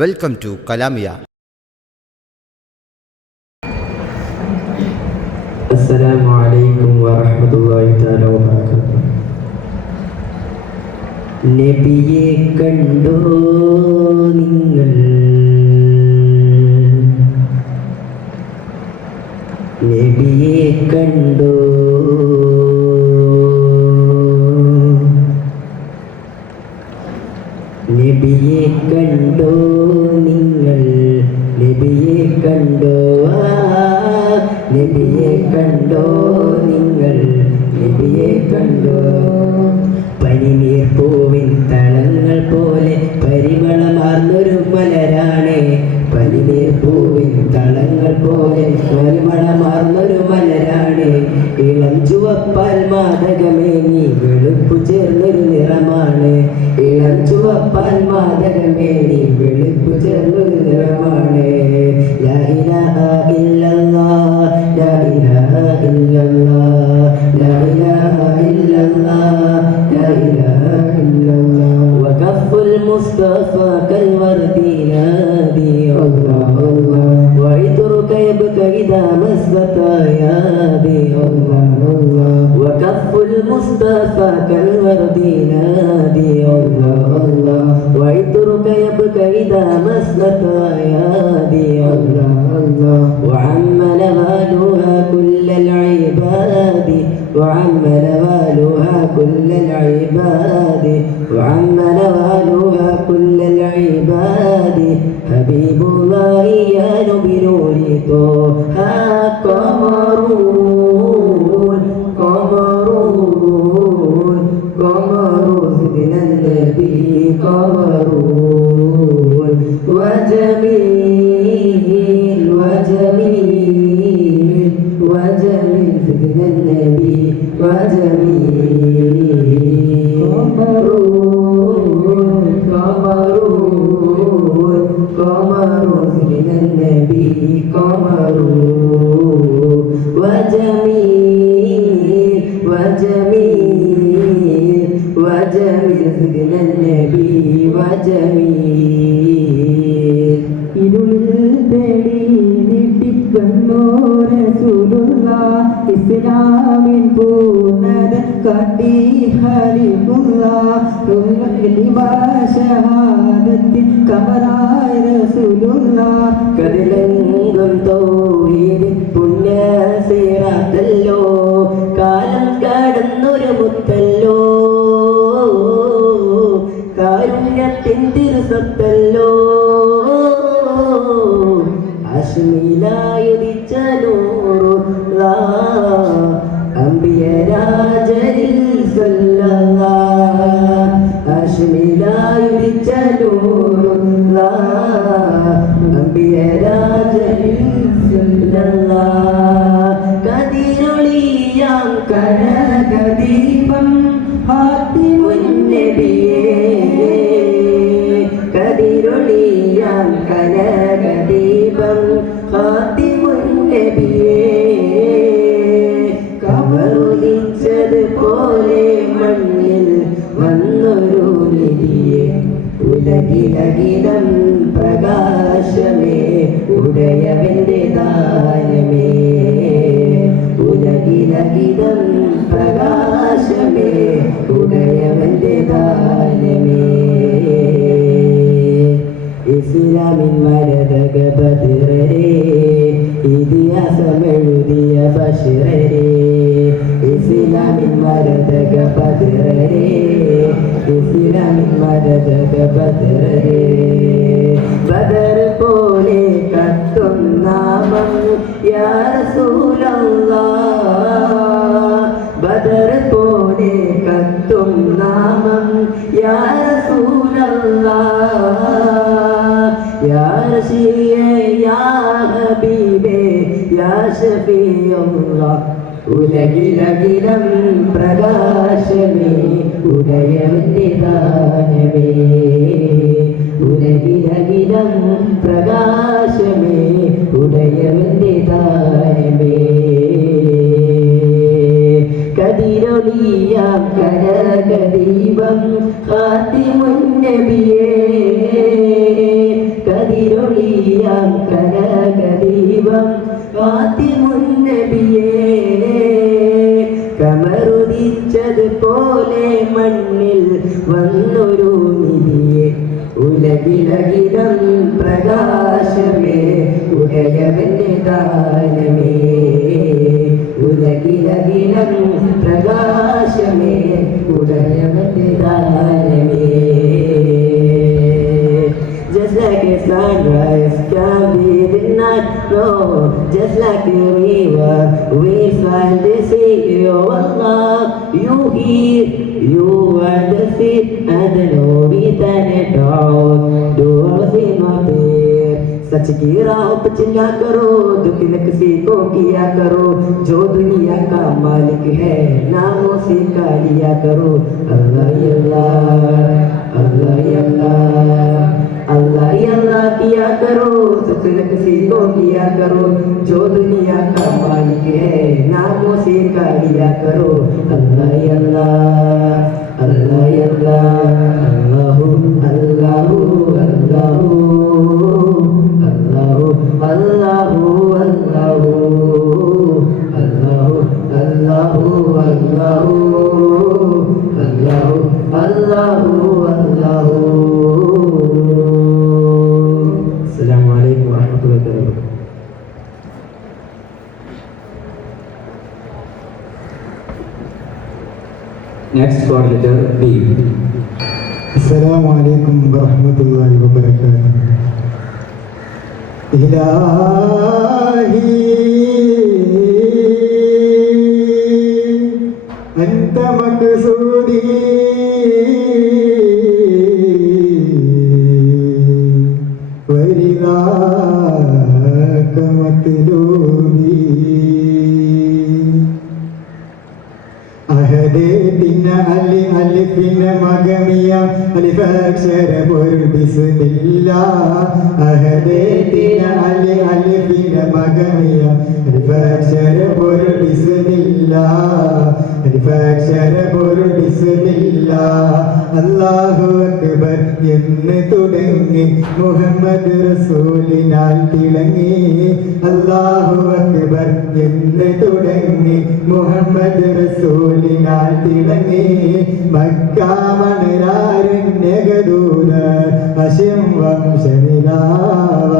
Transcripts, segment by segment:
Welcome to കലാമിയ. അസ്സലാമു അലൈക്കും വറഹ്മത്തുള്ളാഹി തആല വബറകാതുഹു. നബിയെ കണ്ടോ നിങ്ങൾ, നബിയെ കണ്ടോ, നബിയെ കണ്ടോ നിങ്ങൾ, നബിയെ കണ്ടോ, നബിയെ കണ്ടോ നിങ്ങൾ, നബിയെ കണ്ടോ. പനിനീർ പൂവിൻ തളങ്ങൾ പോലെ പരിമളമാർന്നൊരു മലരാണ്, പനിനീർ പൂവിൻ തളങ്ങൾ പോലെ പരിമളമാർന്നൊരു മലരാണ്. ഇളം ചുവപ്പാൽ മാദകമേനി വെളുപ്പു ചേർന്നൊരു നിറമാണ്, ഇളം ചുവപ്പാൽ മാദകമേനി വെളുപ്പു ചേർന്നൊരു നിറമാണ്. ലാ ഇലാഹ ഇല്ലല്ലാഹ്, ലാ ഇലാഹ ഇല്ലല്ലാഹ്, ലാ ഇലാഹ ഇല്ലല്ലാഹ്, ലാ ഇലാഹ ഇല്ലല്ലാഹ്. വഖഫുൽ മുസ്തഫ കൽവർദി നാദി അല്ലാഹ് അല്ലാഹ്, വഇദ്റുക യബ്ക ഇദാ മസ്ബത യാദി അല്ലാഹ് അല്ലാഹ്. വഖഫുൽ മുസ്തഫ കൽവർദി നാദി അല്ലാഹ് അല്ലാഹ്, വഇദ്റുക യബ്ക ഇദാ മസ്ബത യാദി അല്ലാഹ് അല്ലാഹ്. وعم نوالها كل العباد، وعم نوالها كل العباد، وعم نوالها كل العباد. حبيب الله يا بنور طه قمرون، قمرون، قمرون سيدنا النبي قمرون. وجميل وجميل وجميل سيدنا النبي وجميل. قمرون قمرون قمرون سيدنا النبي قمرون. وجميل وجميل وجميل سيدنا النبي وجميل. ഇരുളിൽ തേടി നീട്ടിക്കണ്ണോ റസൂലുള്ളാഹ്, ഇസ്ലാമിൻ പൂർണ്ണത കാട്ടി ഹബീബുള്ളാഹ്. ഷഹാദത്തിൻ കമറായ റസൂലുള്ളാഹ്, കതിലെങ്കും തൗഹീദ് പുണ്യ സിറാത്തല്ലോ, കാലം കടന്നൊരു മുത്തല്ലോ, കാരുണ്യത്തിൻ തിരുസത്തല്ലോ. അശ്മിലായുദിച്ച നൂറുല്ലാഹ്, അംബിയരാജനിൽ സല്ലല്ലാഹ്. അശ്മിലായുദിച്ച നൂറുല്ലാഹ്, അംബിയരാജനിൽ സല്ലല്ലാഹ്. കതിരൊളിയാം കനകദീപം ഹാത്തിമുൻ നബിയേ, കതിരൊളിയാം കനകദീപം ഹാത്തിമുൻ നബിയേ. കബറുദിച്ചത് പോലെ മണ്ണിൽ വന്നൊരു നബിയേ, ഉലകിലകിലം പ്രകാശമേ ഉടയവന്റെ ദാനമേ, ഉലകിലകിലം പ്രകാശമേ ഉടയവന്റെ ദാനമേ. ഇസ്ലാമിൻ മരതക ബദ്രരേ, ഇതിഹാസമെഴുതിയ ബശിറരേ, ഇസ്ലാമിൻ മരതക ബദ്രരേ, ഇസ്ലാമിൻ മരതക ബദ്രരേ. ബദർ പോലെ കത്തും നാമം യാ റസൂലല്ലാഹ്, ബദർ പോലെ കത്തും നാമം യാ റസൂലല്ലാഹ്. യാ റശീയേ യാ ഹബീബേ യാ ശഫീഉല്ലാഹ്, ഉലകിലകിലം പ്രകാശമേ ഉദയവന്റെ ദാനമേ, ഉലകിലകിലം പ്രകാശമേ ഉദയവന്റെ ദാനമേ. കതിരൊളിയാം കനകദീപം ഖാതിമുൻ നബിയേ, കനകദീപം ഫാത്തിമുൻ നബിയേ കമറുദിച്ചതുപോലെ മണ്ണിൽ വന്നൊരു നിധിയെ ഉലകിലകിലം പ്രകാശമേ ഉടയവന്റെ ദാനമേ ഉലകിലകിലം പ്രകാശമേ ഉടയവന്റെ ദാനമേ. Just like a sunrise can be the night, no. Just like a river, we find the sea. Oh Allah, you hear, you are the seed, and the know we turn it down. Do our thing up here. सच की राह पे चला करो, दुख न किसी को किया करो. जो दुनिया का मालिक है, नामों से का लिया करो. अल्लाह अल्लाह अल्लाह अल्लाह अल्लाह अल्लाह किया करो. दुख न किसी को किया करो. जो दुनिया का मालिक है, नामों से का लिया करो. अल्लाह अल्लाह अल्लाह अल्लाह अल्लाहु अल्लाहु अल्लाहु Allahu Allahu Allahu Allahu Allahu Allahu Allahu Allahu. Assalamualaikum warahmatullahi wabarakatuh. Next for letter B. Assalamualaikum warahmatullahi wabarakatuh. إلهي أنت مقصودي ورضاك مطلوبي أهديتنا ألفنا مقامية ألف أكشر بور بسم الله أهديتنا ألفنا مقامية ألف أكشر بور بسم الله ألف أكشر بور بسم الله الله أكبر എന്ന് തുടങ്ങി മുഹമ്മദ് റസൂലിനാൽ തിളങ്ങി അല്ലാഹു അക്ബർ എന്ന് തുടങ്ങി മുഹമ്മദ് റസൂലിനാൽ തിളങ്ങി മക്ക മണരാരണ്യകദൂത ഹശിം വംശനിലാവ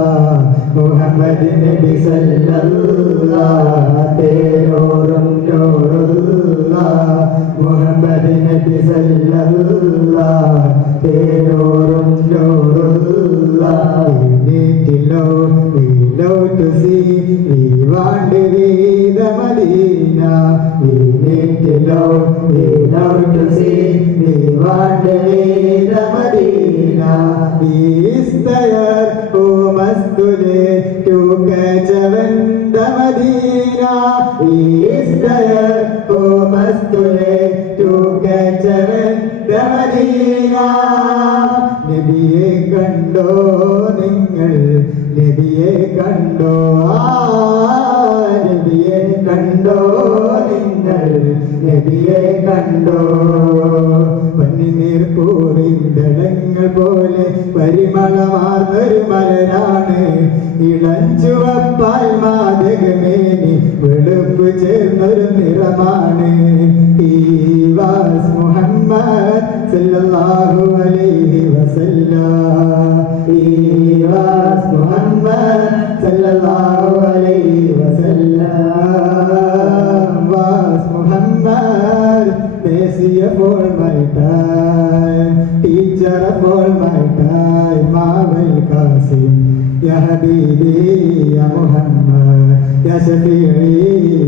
മുഹമ്മദ് നബി സല്ലല്ലാഹു തേരോറും നൂറുല്ലാഹ് മുഹമ്മദ് നബി സല്ലല്ലാഹു തേരോറും നൂറുല്ലാഹ്. We love to see, we want to be the Medina. We need to love to see, we want to be the Medina. He is there who must today to catch the Medina. He is there who must today to catch the Medina. നബിയെ കണ്ടോ നിങ്ങൾ നബിയെ കണ്ടോ നബിയെ കണ്ടോ നിങ്ങൾ നബിയെ കണ്ടോ. പന്നിനീർ പൂവിന്തളങ്ങൾ പോലെ പരിമളമാർന്നൊരു മലരാണ് ഇളഞ്ചുവപ്പാൽ മാതകമേനി വെളുപ്പ് ചേർന്നൊരു നിറമാണ്. ഈ വാസ് മുഹമ്മദ് സല്ലല്ലാഹു അലൈഹി വസല്ലം. ഈ വാസ് മുഹമ്മദ് സല്ലല്ലാഹു അലൈഹി വസല്ലം. Was Muhammad Messia for my time, teacher for my time, Mawal Qasim, Ya Habibi, Ya Muhammad, Ya Shafi'i,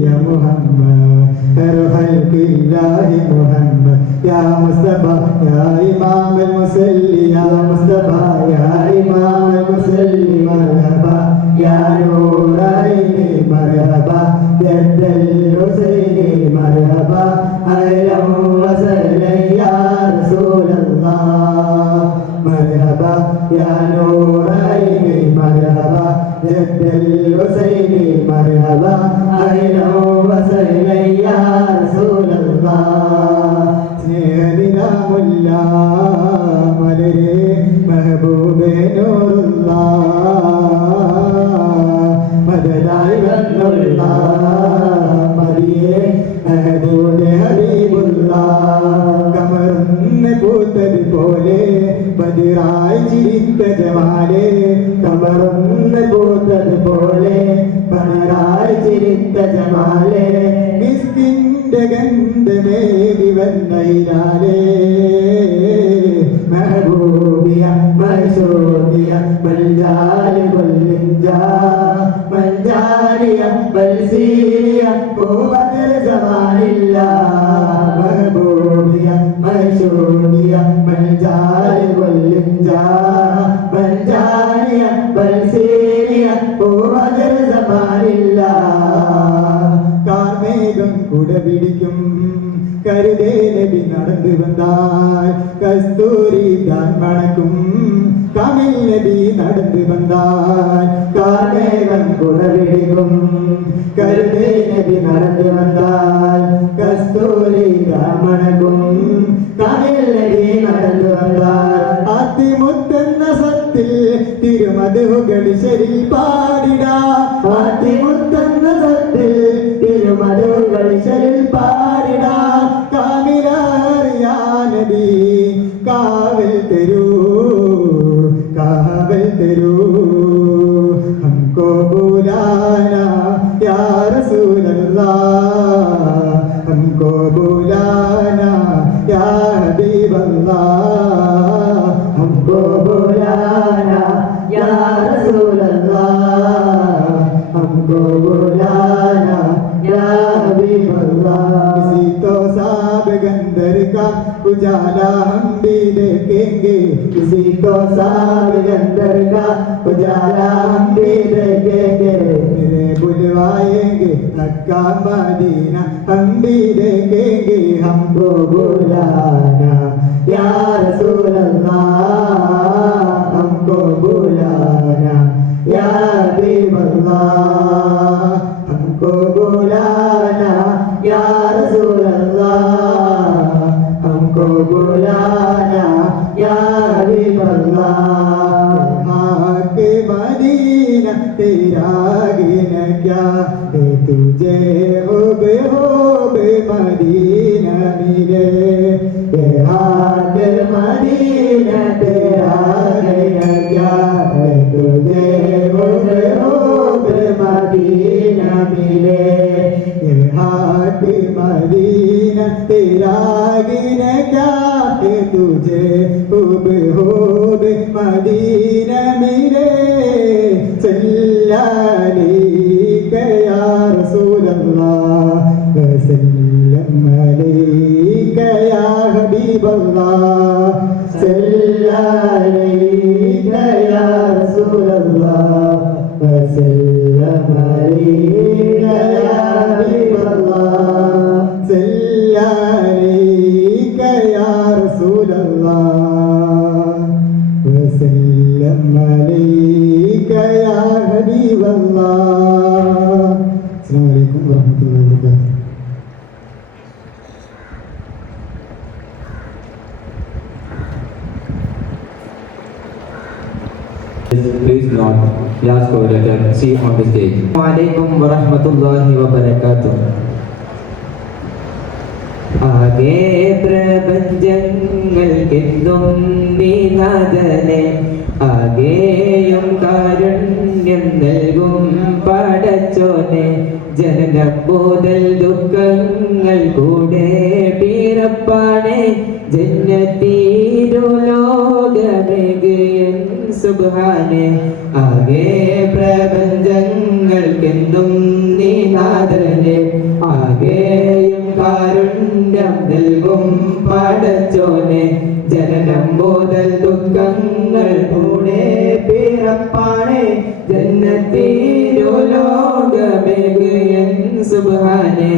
Ya Muhammad, Khair Khalqillahi Muhammad, Ya Mustafa, Ya Imam al-Musalli, Ya Mustafa, Ya Imam al-Musalli, Marhaba, Ya Nuraini, Marhaba, Jaddal Husaini, Marhaba, أهلا وسهلا يا رسول الله. مرحبا يا نور عيني مرحبا جد الحسين مرحبا أهلا وسهلا يا رسول الله. സ്നേഹദിനമുല്ല മലരെ മെഹബൂബേ നൂറുല്ലാഹ് ജമാലേ കമറൊന്ന് പൂത്തതുപോലെ പണരായി ചിരിത്ത ജമാലേ മിസ്കിന്റെ ഗന്ധമേകി വന്നയിലാലേ മെഹബൂബിയ മൈസൂരിയ മൽജാലി കൊല്ലിഞ്ചാ മൽജാലിയ ബൽസീരിയ ഓവദർ ജമാലില്ല മെഹബൂബിയ മൈസൂരിയ മൽജാലി കൊല്ലിഞ്ചാ മൽജാലിയ ബൽസീരിയ ഓവദർ ജമാലില്ല കാർമേഘം കുട പിടിക്കും കരുതേ നബി നടന്നു വന്നാൽ കസ്തൂരി താൻ മണക്കും കമിൽ നബി നടന്നു വന്നാൽ കാർമേഘം കുട പിടിക്കും കരുതേ നബി നടന്നു വന്നാൽ കസ്തൂരി താൻ മണക്കും കമിൽ നബി നടന്നു വന്നാൽ അതിമുത്തെന്ന സത്തിൽ തിരുമധുകളി ശരി പാടിടാ അതിമുത്തെന്ന സത്തിൽ തിരുമധുകളി ശരി പാടിടാ കാമിലാറിയാനബി കാവൽ തരൂ കാവൽ തരൂ ഹംകോ ബുലാനാ യാ റസൂലല്ലാഹ് ഹംകോ ബുലാനാ യാ ഹബീബല്ലാഹ് ഹംകോ ബുലാനാ യാ റസൂലല്ലാഹ് ഹംകോ बौलाना या हबीब अल्लाह। किसी तो साब गंदर का उजाला हम भी देखेंगे, किसी तो साब गंदर का उजाला हम भी देखेंगे। मेरे बुलवाएंगे मक्का मदीना हम भी देखेंगे, हमको बुलाना या रसूल अल्लाह, हमको बुलाना या हबीब अल्लाह, हमको बुलाना या रसूल अल्लाह, हमको बुलाना या हबीब अल्लाह। के मदीना तेरा गिन क्या है, तुझे होबे मदीना मिले। के मदीना तेरा गिन क्या है, तुझे होबे मदीना मिले। के मदीना तेरा गिन क्या है, तुझे होबे मदीना मिले। सल्लल्लाहु या रसूल अल्लाह वसल्लम अलैका या हबीब अल्लाह, सल्लल्लाहु या रसूल अल्लाह वसल्लम अलैका या हबीब अल्लाह, सल्लल्लाहु या रसूल अल्लाह वसल्लम अलैका या हबीब अल्लाह। अस्सलामु अलैकुम वरहमतुल्लाहि वबरकातुहू। Please not Yas Coordinator, see on the stage. Assalamualaikum warahmatullahi wabarakatuh. ആകെ പ്രപഞ്ചങ്ങൾക്കെന്നും നീനാഥനെ, ആകെയും കാരുണ്യം നൽകും പടച്ചോനെ. ജനനം മുതൽ ദുഃഖങ്ങൾ കൂടെ പിറപ്പാണേ, ജന്നത്തീരുലോകമേകിയൻ സുബ്ഹാനെ. ആകെ പ്രപഞ്ചങ്ങൾക്കെന്നും നീനാഥനെ, ആകെയും കാരുണ്യം നൽകും പടച്ചോനെ. ജനനം മുതൽ ദുഃഖങ്ങൾ കൂടെ പിറപ്പാണേ, ജന്നത്തീരുലോകമേകിയൻ സുബ്ഹാനെ.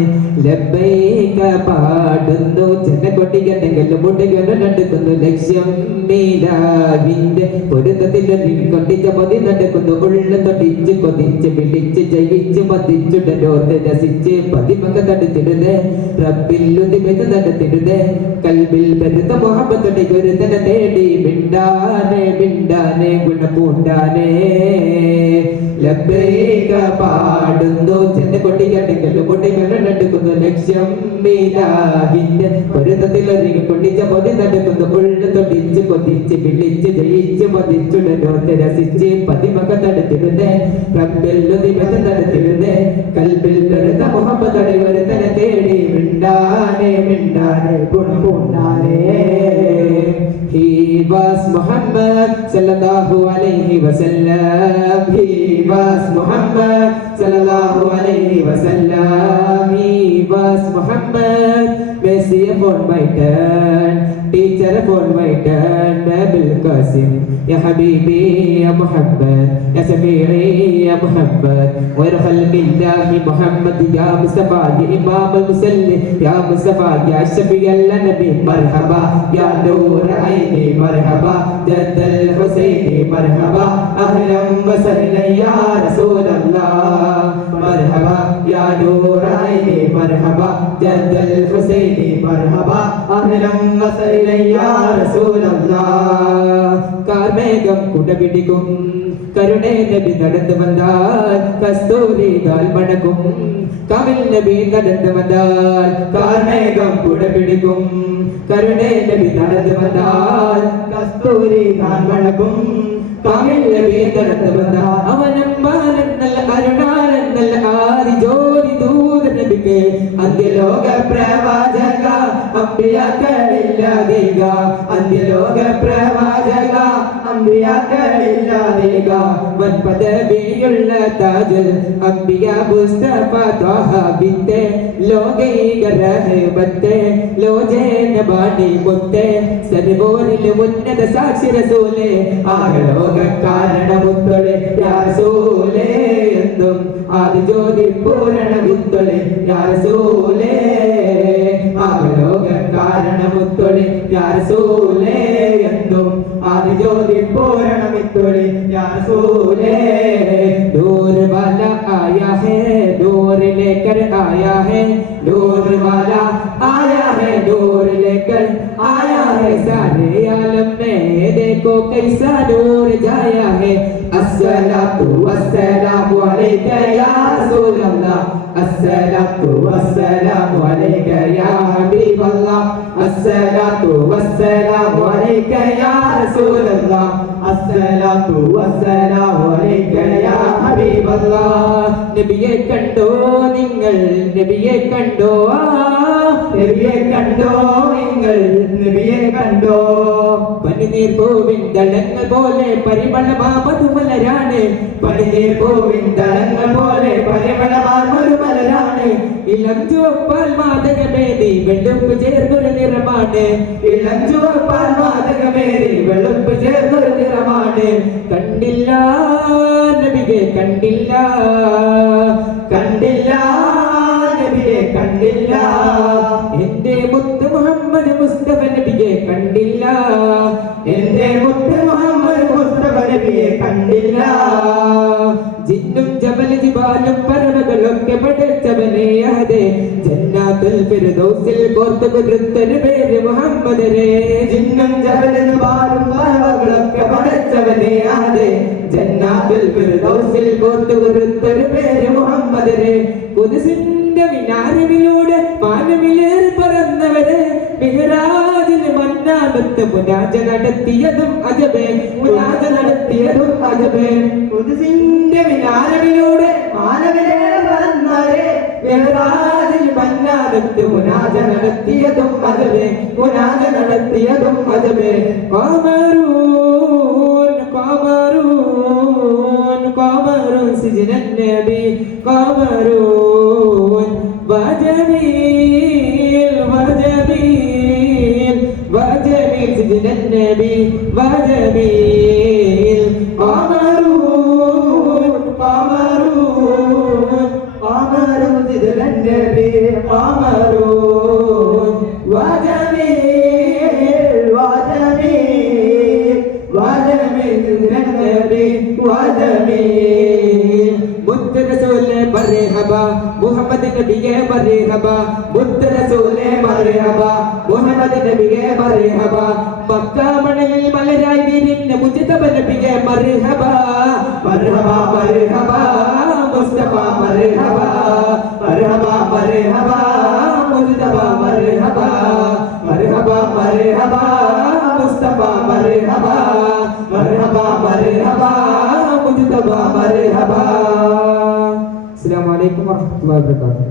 ലബ്ബൈക പാടുന്നു ജനകൊട്ടികെട്ടെങ്കിലും മുട്ടികൾ നടക്കുന്നു, ലക്ഷ്യം മീലാവിന്റെ പൊരുത്തത്തിൽ കൊട്ടിച്ച പൊതി നടക്കുന്നു. ഉള്ള തൊട്ടിച്ച് കൊതിച്ച് പിടിച്ച് ജയിച്ച് മതിച്ചുടലോർത്ത് രസിച്ച് പതിമക തടുത്തിടുന്നേ, റബ്ബില്ലുതിമെന്ന് നടത്തിടുന്നേ. കൽബിൽ പെരുത്ത മുഹബത്തോടെ ഗുരുതനെ തേടി മിണ്ടാനെ മിണ്ടാനെ ഗുണപൂണ്ടാനേ. ലബ്ബൈക പാടുന്നു ജനകൊട്ടികെട്ടെങ്കിലും മുട്ടികൾ നടക്കുന്നു, ലക്ഷ്യം മീലാവിന്റെ പൊരുത്തത്തിലൊരുങ്ങി പൊട്ടിച്ച പൊതി നടക്കുന്നു ഉള്ളു തൊടിച്ച് കൊതിച്ച് വിളിച്ച് ജയിച്ച് പതിച്ചുടനോട്ട് രസിച്ച് പതിമക തടുത്തിരുന്നേ റബ്ബെല്ലുതിമത തടുത്തിരുന്നേ കൽബിൽ പെടുത്ത മുഹമ്മദ് ഒരുത്തനെ തേടി മിണ്ടാനേ ഗുണപൂണ്ടാനേ. He was Muhammad sallallahu alayhi wa sallam. He was Muhammad sallallahu alayhi wa sallam. He was Muhammad. Messi upon my turn, teacher upon my turn. Abul Qasim, ya Habibi, ya Muhammad, ya Shafi'i, ya Muhammad. Wa khalqillahi Muhammad, ya Mustafa, ya Imam al-Musalli, ya Mustafa, ya Shafi'i al-Nabi. Marhaba, ya Nur aini, marhaba, Jadd al-Husaini, marhaba, ahlan wa sahlan ya Rasulallah. Marhaba, ya Nur aini, marhaba, Jadd al-Husaini, marhaba, ahlan wa sahlan ya Rasulallah. കാർമേഘം കുടപിടിക്കും കരുണേ നബി നടന്നു വന്നാൽ കസ്തൂരി കാൽ മണക്കും കാമിൽ നബി നടന്നു വന്നാൽ കാർമേഘം കുടപിടിക്കും കരുണേ നബി നടന്നു വന്നാൽ കസ്തൂരി കാൽ മണക്കും കാമിൽ നബി നടന്നു വന്നാൽ അവനമ്മാനെന്നല്ല അരുണാനെന്നല്ല ആദി ജോലി ദൂത നബിക്ക് അന്ത്യലോക പ്രവാചക അമ്പിയാക്കളില്ലാതേക അന്ത്യലോക പ്രവാചക അമ്പിയാക്കളില്ലാതേക വൻ പദവിയുള്ള താജ് അമ്പിയ മുസ്തഫ ത്വഹ ബിത്തെ ലോകൈക റഹബത്തെ ലോചേന ബാണി മുത്തെ സർവോരിൽ ഉന്നത സാക്ഷി റസൂലേ ആകലോക കാരണമുത്തൊളെ യാ റസൂലേ എന്നും ആദി ജ്യോതി പൂരണ മുത്തൊളെ യാ റസൂലേ ആകലോക കാരണമുത്തൊളെ യാ റസൂലേ എന്നും ആദി ജ്യോതി പൂരണ മുത്തൊളെ യാ റസൂലേ. नूर वाला आया है नूर लेकर आया है नूर वाला आया है नूर लेकर आया है सारे आलम में देखो कैसा नूर जाया है. अस्सलातु वस्सलामु अलैका या रसूल अल्लाह अस्सलातु वस्सलामु अलैका या हबीब अल्लाह अस्सलातु वस्सलामु अलैका या रसूल अल्लाह अस्सलातु वस्सलामु अलैका या हबीब अल्लाह. നബിയെ കണ്ടോ നിങ്ങൾ നബിയെ കണ്ടോ നബിയെ കണ്ടോ നിങ്ങൾ നബിയെ കണ്ടോ പനിനീർ പൂവിൻ ദളങ്ങൾ പോലെ പരിമളമാമതുമലരാണ് പനിനീർ പൂവിൻ ദളങ്ങൾ പോലെ പരിമളമാമതുമലരാണ് ഇളം ചുവപ്പാൽ മാതകമേറി വെളുപ്പ് ചേർന്നൊരു നിറമാണ് ഇളം ചുവപ്പാൽ മാതകമേറി വെളുപ്പ് ചേർന്നൊരു നിറമാണ്. കണ്ടില്ല നബിയെ കണ്ടില്ല കണ്ടില്ല നബിയെ കണ്ടില്ല എന്റെ മുത്ത് മുഹമ്മദ് മുസ്തഫ നബിയെ കണ്ടില്ല എന്റെ മുത്ത് മുഹമ്മദ് മുസ്തഫ നബിയെ കണ്ടില്ല. ജിന്നും ജബൽ ജിബാലും പർവ്വതങ്ങളൊക്കെ പടച്ചവനെ അതെ ജന്നാത്തുൽ ഫിർദൗസിൽ കോർത്തു കൊടുത്തൊരു പേര് മുഹമ്മദരെ ജിന്നും ജബൽ ജിബാലും പർവ്വതങ്ങളൊക്കെ പടച്ചവനെ അതെ ജന്നാത്തുൽ ഫിർദൗസിൽ കോർത്തു കൊടുത്തൊരു പേര് മുഹമ്മദരെ. ഖുദ്സിന്റെ മിനാരമിലൂടെ മാനവിലേറി പറന്നവരെ മിഹ്റാജിൽ മന്നാമത്ത് മുനാജ നടത്തിയതും അജബേ മുനാജ നടത്തിയതും അജബേ. ഖുദ്സിന്റെ മിനാരമിലൂടെ മാനവിലേറി പറന്നവരെ മിഹ്റാജിൽ മന്നാമത്ത് മുനാജ നടത്തിയതും അജബേ മുനാജ നടത്തിയതും അജബേ. ഖമറൂൻ ഖമറൂൻ ഖമറൂൻ സിജ്നൻ നബി ഖമറൂൻ വജമീൽ വജമീൽ വജമീൽ സിജ്നൻ നബി വജമീൽ. ഖമറൂൻ ഖമറൂൻ ഖമറൂൻ സിജ്നൻ നബി ഖമറൂൻ വജമീൽ വജമീൽ വജമീൽ സിജ്നൻ നബി വജമീൽ. മുത്ത് റസൂലേ മർഹബ മുഹമ്മദ് നബിയെ മർഹബ മുത്ത് റസൂലേ മർഹബ മുഹമ്മദ് നബിയെ മർഹബ മക്ക മണലിൽ മലരായി വിരിഞ്ഞ മുജ്തബ നബിയെ മർഹബ മർഹബ മർഹബ മുസ്തഫ മർഹബ മർഹബ മർഹബ മുജ്തബ മർഹബ. മർഹബാ മുസ്തഫ മർഹബാ മർഹബാ മർഹബാ മുജ്തബ മർഹബാ. അസ്സലാമു അലൈക്കും വറഹ്മത്തുള്ളാഹി വബറകാതുഹു.